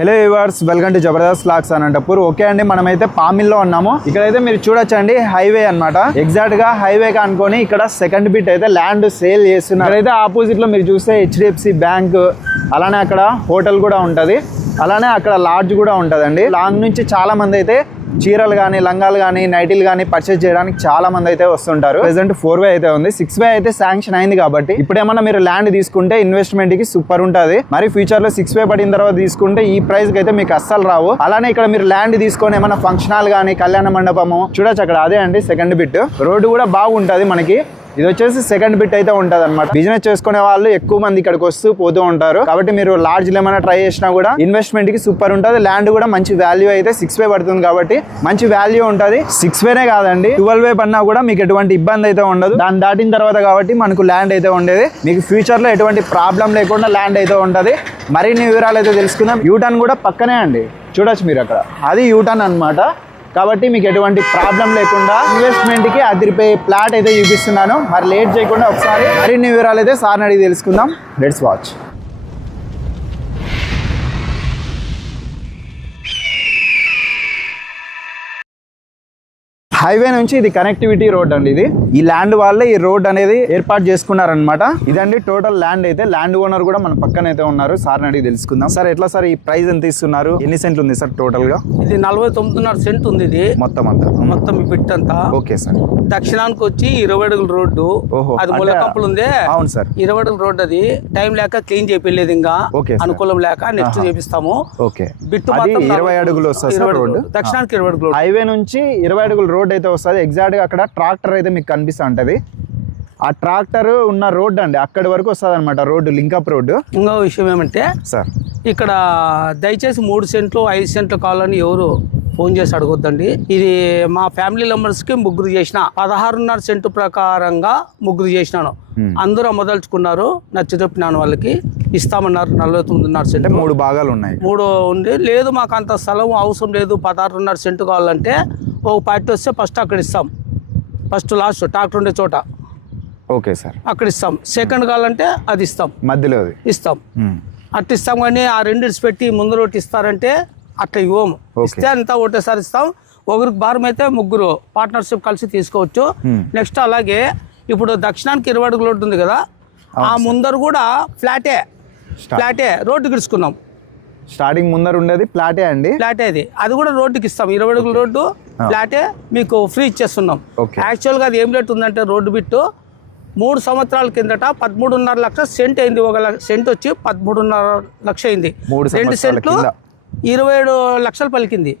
Hello viewers, welcome to Jabardasth vlogs Anantapur. Okay అండి, మనమైతే పామిల్లో ఉన్నాము. ఇక్కడైతే మీరు చూడొచ్చండి హైవే అన్నమాట. ఎగ్జాక్ట్ గా హైవే గా అనుకొని ఇక్కడ సెకండ్ బిట్ అయితే ల్యాండ్ సేల్ చేస్తున్నారు. ఇక్కడైతే ఆపోజిట్ లో మీరు చూస్తే హెచ్డిఎఫ్సి బ్యాంక్, అలానే అక్కడ హోటల్ కూడా ఉంటది, అలానే అక్కడ లాడ్జ్ కూడా ఉంటదండి. లాంగ్ నుంచి చాలా మంది అయితే చీరలు కానీ, లంగాలు కానీ, నైటీలు కానీ పర్చేస్ చేయడానికి చాలా మంది అయితే వస్తుంటారు. ప్రెసెంట్ 4 వే అయితే ఉంది, 6 వే అయితే శాంక్షన్ అయింది. కాబట్టి ఇప్పుడు ఏమన్నా మీరు ల్యాండ్ తీసుకుంటే ఇన్వెస్ట్మెంట్ కి సూపర్ ఉంటుంది. మరి ఫ్యూచర్ లో 6 వే పడిన తర్వాత తీసుకుంటే ఈ ప్రైస్ కి అయితే మీకు అస్సలు రావు. అలానే ఇక్కడ మీరు ల్యాండ్ తీసుకొని ఏమైనా ఫంక్షన్ హాల్ కానీ, కళ్యాణ మండపము చూడొచ్చు. అక్కడ అదే అండి సెకండ్ బిట్. రోడ్డు కూడా బాగుంటది మనకి. ఇది వచ్చేసి సెకండ్ బిట్ అయితే ఉంటది అనమాట. బిజినెస్ చేసుకునే వాళ్ళు ఎక్కువ మంది ఇక్కడికి వస్తూ పోతూ ఉంటారు. కాబట్టి మీరు లాడ్జ్ ఏమైనా ట్రై చేసినా కూడా ఇన్వెస్ట్మెంట్ కి సూపర్ ఉంటుంది. ల్యాండ్ కూడా మంచి వాల్యూ అయితే 6 వే పడుతుంది కాబట్టి మంచి వాల్యూ ఉంటుంది. 6 వేనే కాదండి, 12 వే పడినా కూడా మీకు ఎటువంటి ఇబ్బంది అయితే ఉండదు. దాన్ని దాటిన తర్వాత కాబట్టి మనకు ల్యాండ్ అయితే ఉండేది. మీకు ఫ్యూచర్ లో ఎటువంటి ప్రాబ్లం లేకుండా ల్యాండ్ అయితే ఉంటది. మరిన్ని వివరాలు అయితే తెలుసుకుందాం. యూటర్న్ కూడా పక్కనే అండి, చూడొచ్చు మీరు అక్కడ, అది యూటర్న్ అన్నమాట. కాబట్టి మీకు ఎటువంటి ప్రాబ్లం లేకుండా ఇన్వెస్ట్మెంట్ కి అదిరిపోయే ప్లాట్ అయితే చూపిస్తున్నాను. మరి లేట్ చేయకుండా ఒకసారి మరిన్ని వివరాలు అయితే సార్ని అడిగి తెలుసుకుందాం. Let's watch. హైవే నుంచి ఇది కనెక్టివిటీ రోడ్ అండి. ఇది ఈ ల్యాండ్ వాళ్ళే ఈ రోడ్ అనేది ఏర్పాటు చేసుకున్నారనమాట. ఇదండి టోటల్ ల్యాండ్ అయితే. ల్యాండ్ ఓనర్ కూడా మన పక్కన అయితే ఉన్నారు. సార్ అడిగి తెలుసుకుందాం. సార్ ఎట్లా సార్ ఈ ప్రైస్ ఎంత ఇస్తున్నారు? ఎన్ని సెంట్లు ఉంది సార్ టోటల్ గా? ఇది 49.5 సెంట్ ఉంది. ఇది మొత్తం ఈ బిట్ అంతా. Okay sir. దక్షిణానికి వచ్చి 20 అడుగుల రోడ్డు. అది ముళ్ళ కంపలు ఉంది. అవును సార్. 20 అడుగుల రోడ్డు. అది టైం లేక క్లీన్ చేయలేదు, ఇంకా అనుకూలం లేక నెక్స్ట్ చేపిస్తాము. ఓకే. బిట్టు 20 అడుగులు వస్తుంది రోడ్డు. దక్షిణానికి 20 అడుగులు. హైవే నుంచి 20 అడుగుల రోడ్ అయితే వస్తుంది. ఎగ్జాక్ట్ గా అక్కడ ట్రాక్టర్ అయితే మీకు కనిపిస్తూ ఉంటది. ఆ ట్రాక్టర్ ఉన్న రోడ్ అండి, అక్కడి వరకు వస్తుంది అనమాట రోడ్డు, లింకప్ రోడ్డు. ఇంకో విషయం ఏమంటే సార్, ఇక్కడ దయచేసి 3 సెంట్లు 5 సెంట్లు కావాలని ఎవరు ఫోన్ చేసి అడగొద్దండి. ఇది మా ఫ్యామిలీ మెంబర్స్ కి ముగ్గురు చేసిన 16.5 సెంటు ప్రకారంగా ముగ్గురు చేసినాను. అందరూ మొదలుచుకున్నారు, నచ్చి చెప్పినాను వాళ్ళకి. ఇస్తామన్నారు 49.5 సెంటు. 3 భాగాలు ఉన్నాయి. 3 ఉంది. లేదు మాకు అంత స్థలం అవసరం లేదు, 16.5 సెంటు కావాలంటే ఒక పార్టీ వస్తే ఫస్ట్ అక్కడ ఇస్తాం. ఫస్ట్ లాస్ట్ ట్రాక్టర్ ఉండే చోట ఓకే సార్ అక్కడ ఇస్తాం. సెకండ్ కావాలంటే అది ఇస్తాం, మధ్యలో ఇస్తాం. అట్లా ఇస్తాం. కానీ ఆ 2 పెట్టి ముందు ఒకటి ఇస్తారంటే అట్లా ఇవ్వము. ఇస్తే అంతా ఒకటేసారి ఇస్తాం. ఒకరికి భారం అయితే ముగ్గురు పార్ట్నర్షిప్ కలిసి తీసుకోవచ్చు. నెక్స్ట్ అలాగే ఇప్పుడు దక్షిణానికి 20 అడుగుల రోడ్డు ఉంది కదా, ఆ ముందర కూడా ఫ్లాటే రోడ్డుకి ఇడుచుకున్నాం. స్టార్టింగ్ ముందర ఉండేది ఫ్లాటే అండి. ఫ్లాటే అది కూడా రోడ్డుకి ఇస్తాం. 20 అడుగుల రోడ్డు ఫ్లాటే మీకు ఫ్రీ ఇచ్చేస్తున్నాం. యాక్చువల్గా అది ఏం రేట్ ఉందంటే రోడ్డు బిట్టు 3 సంవత్సరాల కిందట 13.5 లక్షల సెంట్ అయింది. 1 సెంట్ వచ్చి 13.5 లక్ష అయింది. 2 సెంట్లు 27 లక్షలు పలికింది.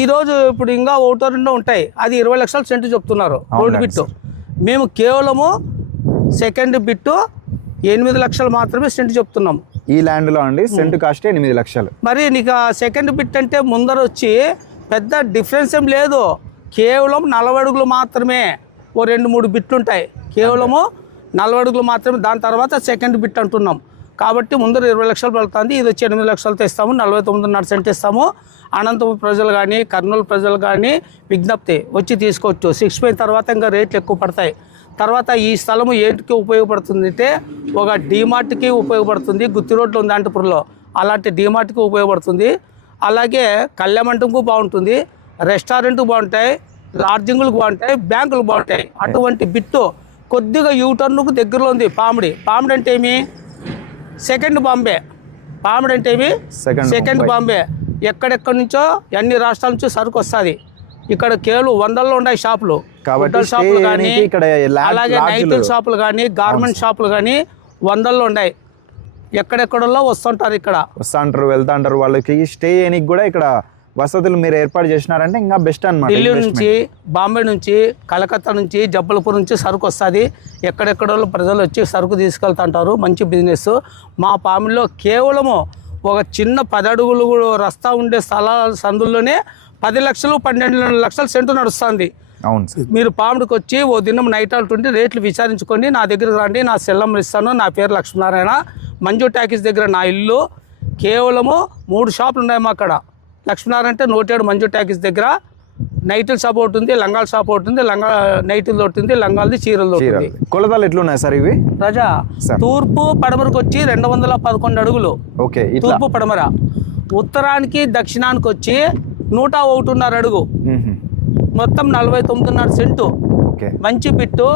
ఈ రోజు ఇప్పుడు ఇంకా 1-2 ఉంటాయి, అది 20 లక్షల సెంటు చెప్తున్నారు రోడ్డు బిట్టు. మేము కేవలము సెకండ్ బిట్టు 8 లక్షలు మాత్రమే సెంటు చెప్తున్నాం ఈ ల్యాండ్ లో అండి. సెంటు కాస్ట్ 8 లక్షలు. మరి నీకు సెకండ్ బిట్ అంటే ముందర వచ్చి పెద్ద డిఫరెన్స్ ఏం లేదు. కేవలం 40 అడుగులు మాత్రమే. 2-3 బిట్లు ఉంటాయి, కేవలము 40 అడుగులు మాత్రమే. దాని తర్వాత సెకండ్ బిట్ అంటున్నాం. కాబట్టి ముందర 20 లక్షలు పడుతుంది. ఇది వచ్చి 8 లక్షలతో ఇస్తాము. 49.5 సెంట్ ఇస్తాము. అనంతపురం ప్రజలు కానీ, కర్నూలు ప్రజలు కానీ విజ్ఞప్తి వచ్చి తీసుకోవచ్చు. 6 పోయిన తర్వాత ఇంకా రేట్లు ఎక్కువ పడతాయి. తర్వాత ఈ స్థలము ఏంటికి ఉపయోగపడుతుంది అంటే, ఒక డీమార్ట్కి ఉపయోగపడుతుంది. గుత్తి రోడ్లు ఉంది అనంతపురంలో, అలాంటి డీమార్ట్కి ఉపయోగపడుతుంది. అలాగే కళ్యాణమంటంకు బాగుంటుంది, రెస్టారెంట్కి బాగుంటాయి, లాడ్జింగ్లకు బాగుంటాయి, బ్యాంకులకు బాగుంటాయి. అటువంటి బిట్టు కొద్దిగా యూటర్న్కు దగ్గరలో ఉంది. పామిడి అంటే ఏమి? సెకండ్ బాంబే. పామిడి అంటే ఏమి? సెకండ్ బాంబే. ఎక్కడెక్కడి నుంచో అన్ని రాష్ట్రాల నుంచి సరుకు వస్తుంది. ఇక్కడ కేవలం 100లో ఉన్నాయి షాపులు. హోటల్ షాపులు కానీ, అలాగే నైటుల షాపులు కానీ, గార్మెంట్ షాపులు కానీ 100లో ఉన్నాయి. ఎక్కడెక్కడలో వస్తుంటారు, ఇక్కడ వస్తుంటారు, వెళ్తుంటారు. వాళ్ళకి స్టే చేయడానికి కూడా ఇక్కడ వసతులు మీరు ఏర్పాటు చేసినారంటే ఇంకా బెస్ట్ అన్నమాట. ఢిల్లీ నుంచి, బాంబే నుంచి, కలకత్తా నుంచి, జబ్బల్పూర్ నుంచి సరుకు వస్తుంది. ఎక్కడెక్కడో ప్రజలు వచ్చి సరుకు తీసుకెళ్తుంటారు. మంచి బిజినెస్. మా పామిడిలో కేవలము ఒక చిన్న 10 అడుగులు రస్తా ఉండే స్థలాల సందుల్లోనే 10 లక్షలు 12 లక్షల సెంటు నడుస్తుంది. అవును సార్. మీరు పామిడికి వచ్చి ఓ దినం నైట్ అవుతుంటే రేట్లు విచారించుకొని నా దగ్గరకు రండి. నా సెల్ నెంబర్ ఇస్తాను. నా పేరు లక్ష్మీనారాయణ. మంజు టాకీస్ దగ్గర నా ఇల్లు. కేవలము 3 షాపులు ఉన్నాయి మా అక్కడ. లక్ష్మీనారాయణ అంటే 107 మంజు టాకీస్ దగ్గర. నైటుల షాప్ ఒకటి ఉంది, లంగాల షాప్ ఒకటి ఉంది, నైటులు ఒకటి ఉంది, లంగాలది చీరలు ఉంది. కొలతలు ఎట్లున్నాయి సార్ ఇవి? రాజా, తూర్పు పడమరకు వచ్చి 211 అడుగులు. ఓకే. తూర్పు పడమర ఉత్తరానికి దక్షిణానికి వచ్చి 101.5 అడుగు, మొత్తం 49.5 సెంటు. ఓకే, మంచి బిట్టు,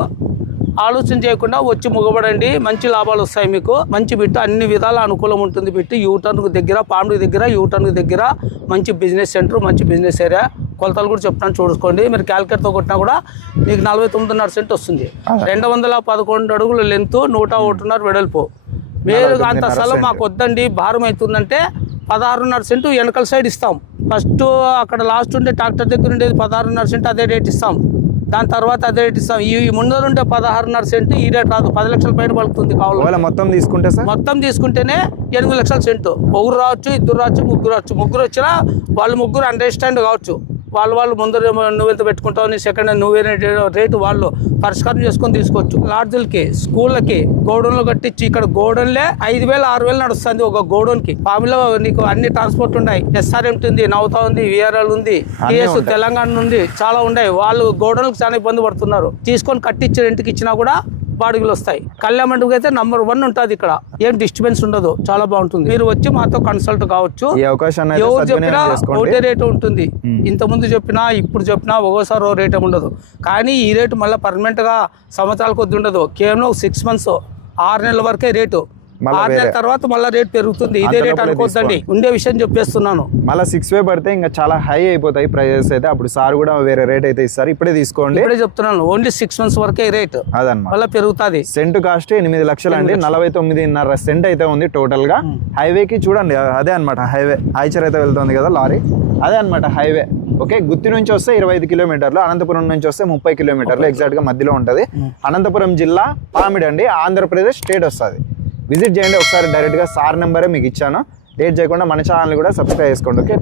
ఆలోచన చేయకుండా వచ్చి ముగబడండి, మంచి లాభాలు వస్తాయి మీకు. మంచి బిట్టు, అన్ని విధాల అనుకూలం ఉంటుంది బిట్టు. యూటర్న్కి దగ్గర, పాండ్కి దగ్గర, యూటర్న్కి దగ్గర మంచి బిజినెస్ సెంటర్, మంచి బిజినెస్ ఏరియా. కొలతలు కూడా చెప్తాను చూసుకోండి. మీరు క్యాల్కులేటర్తో కొట్టినా కూడా మీకు 49.5 సెంట్ వస్తుంది. 211 అడుగులు లెంత్, 101.5 వెడల్పు. మీరు అంత స్థలం మాకు వద్దండి, భారం అవుతుందంటే 16.5 సెంటు వెనకల సైడ్ ఇస్తాం. ఫస్ట్ అక్కడ లాస్ట్ ఉండే ట్రాక్టర్ దగ్గర ఉండేది 16.5 సెంటు, అదే రేట్ ఇస్తాం. దాని తర్వాత అదే రేట్ ఇస్తాం. ఈ ముందర ఉంటే 16.5 సెంటు, ఈ రేట్ రాదు, 10 లక్షల పైన పలుకుతుంది. కావాలి మొత్తం తీసుకుంటే సార్, మొత్తం తీసుకుంటేనే 8 లక్షల సెంటు. ఒకరు రావచ్చు, ఇద్దరు రావచ్చు, ముగ్గురు రావచ్చు. ముగ్గురు వచ్చినా వాళ్ళు ముగ్గురు అండర్స్టాండ్ కావచ్చు. వాళ్ళు ముందర నువ్వెంత పెట్టుకుంటావు, నీ సెకండ్ నువ్వే రేటు వాళ్ళు పరిష్కారం చేసుకొని తీసుకోవచ్చు. లాడ్జులకి, స్కూళ్ళకి గోడౌన్లు కట్టించి, ఇక్కడ గోడౌన్లే 5,000 6,000 నడుస్తుంది ఒక గోడౌన్కి. పామిలో నీకు అన్ని ట్రాన్స్పోర్ట్ ఉన్నాయి. SRMT ఉంది, నౌతా ఉంది, VRL ఉంది, TS తెలంగాణ ఉంది, చాలా ఉన్నాయి. వాళ్ళు గోడౌన్లకు చాలా ఇబ్బంది పడుతున్నారు. తీసుకొని కట్టించి రెంట్కి ఇచ్చినా కూడా బాడుగులు వస్తాయి. కళ్యాణ మండపం అయితే నంబర్ 1 ఉంటుంది. ఇక్కడ ఏం డిస్టర్బెన్స్ ఉండదు, చాలా బాగుంటుంది. మీరు వచ్చి మాతో కన్సల్ట్ కావచ్చు. ఈ అవకాశాన్ని ఎవరు చెప్పినా ఒకటే రేటు ఉంటుంది. ఇంత ముందు చెప్పినా ఇప్పుడు చెప్పినా ఒక్కోసారి ఓ రేట్ ఉండదు. కానీ ఈ రేటు మళ్ళీ పర్మనెంట్ గా సంవత్సరాల కొద్ది ఉండదు. కేవలం 6 మంత్స్ 6 నెలల వరకే రేటు. 6 నెలల తర్వాత మళ్ళీ రేట్ పెరుగుతుంది. ఇదే రేట్ అనుకోద్దండి, ఉండే విషయం చెప్పేస్తున్నాను. మళ్ళీ 6 వే పడితే ఇంకా చాలా హై అయిపోతాయి ప్రైజెస్ అయితే. అప్పుడు సార్ కూడా వేరే రేట్ అయితే ఇస్తారు. ఇప్పుడే తీసుకోండి, ఇప్పుడే చెప్తున్నాను. ఓన్లీ 6 మంత్స్ వరకే రేట్, అదన్నమాట. మళ్ళీ పెరుగుతుంది. సెంట్ కాస్ట్ 8 లక్షలు అండి, 49.5 సెంట్ అయితే ఉంది టోటల్ గా. హైవేకి చూడండి, అదే అనమాట హైవే. ఐచర్ అయితే వెళ్తుంది కదా లారీ, అదే అనమాట హైవే. ఓకే, గుత్తి నుంచి వస్తే 25 కిలోమీటర్లు, అనంతపురం నుంచి వస్తే 30 కిలోమీటర్లు, ఎగ్జాక్ట్ గా మధ్యలో ఉంటది. అనంతపురం జిల్లా, పామిడి అండి, ఆంధ్రప్రదేశ్ స్టేట్ వస్తుంది. విజిట్ చేయండి ఒకసారి. డైరెక్ట్ గా సార్ నెంబరే మీకు ఇచ్చాను. లేట్ చేయకుండా మన ఛానల్ కూడా సబ్స్క్రైబ్ చేసుకోండి. ఓకే.